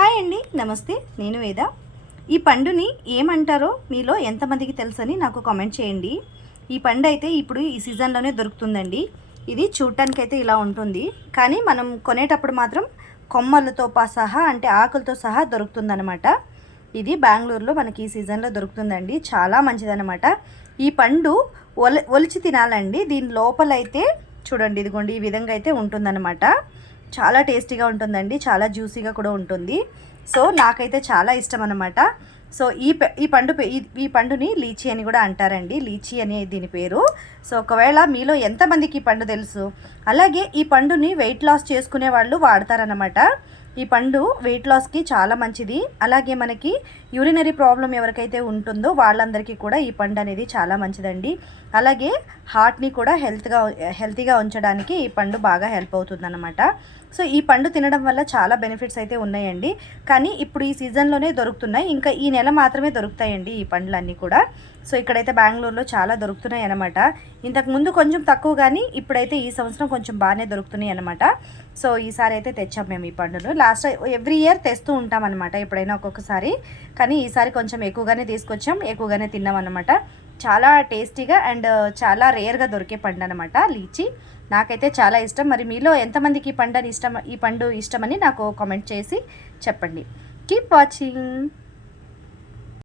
Hi అండి, నమస్తే. నేను వేద. ఈ పండుని ఏమంటారో మీలో ఎంతమందికి తెలుసని నాకు కామెంట్ చేయండి. ఈ పండు అయితే ఇప్పుడు ఈ సీజన్లోనే దొరుకుతుందండి. ఇది చూడటానికైతే ఇలా ఉంటుంది, కానీ మనం కొనేటప్పుడు మాత్రం కొమ్మలతో సహా అంటే ఆకులతో సహా దొరుకుతుందనమాట. ఇది బెంగళూరులో మనకి ఈ సీజన్లో దొరుకుతుందండి. చాలా మంచిదన్నమాట. ఈ పండు ఒలిచి తినాలండి. దీని లోపలైతే చూడండి, ఇదిగోండి ఈ విధంగా అయితే ఉంటుందన్నమాట. చాలా టేస్టీగా ఉంటుందండి, చాలా జ్యూసీగా కూడా ఉంటుంది. సో నాకైతే చాలా ఇష్టం అన్నమాట. సో ఈ పండుని లీచీ అని కూడా అంటారండి. లీచీ అనే దీని పేరు. సో ఒకవేళ మీలో ఎంతమందికి ఈ పండు తెలుసు? అలాగే ఈ పండుని వెయిట్ లాస్ చేసుకునే వాళ్ళు వాడతారనమాట. ఈ పండు వెయిట్ లాస్కి చాలా మంచిది. అలాగే మనకి యూరినరీ ప్రాబ్లం ఎవరికైతే ఉంటుందో వాళ్ళందరికీ కూడా ఈ పండు అనేది చాలా మంచిదండి. అలాగే హార్ట్ని కూడా హెల్తీగా ఉంచడానికి ఈ పండు బాగా హెల్ప్ అవుతుందన్నమాట. సో ఈ పండు తినడం వల్ల చాలా బెనిఫిట్స్ అయితే ఉన్నాయండి. కానీ ఇప్పుడు ఈ సీజన్లోనే దొరుకుతున్నాయి. ఇంకా ఈ నెల మాత్రమే దొరుకుతాయండి ఈ పండ్లన్నీ కూడా. సో ఇక్కడైతే బెంగళూరులో చాలా దొరుకుతున్నాయి అన్నమాట. ఇంతకుముందు కొంచెం తక్కువ, కానీ ఇప్పుడైతే ఈ సంవత్సరం కొంచెం బాగానే దొరుకుతున్నాయి అన్నమాట. సో ఈసారి అయితే తెచ్చాం మేము ఈ పండును. లాస్ట్ ఎవ్రీ ఇయర్ తెస్తూ ఉంటాం అనమాట, ఎప్పుడైనా ఒక్కొక్కసారి. కానీ ఈసారి కొంచెం ఎక్కువగానే తీసుకొచ్చాం, ఎక్కువగానే తిన్నాం అనమాట. చాలా టేస్టీగా అండ్ చాలా రేర్గా దొరికే పండు అనమాట లీచీ. నాకైతే చాలా ఇష్టం. మరి మీలో ఎంతమందికి ఈ పండు ఇష్టమని నాకు కామెంట్ చేసి చెప్పండి. Keep watching.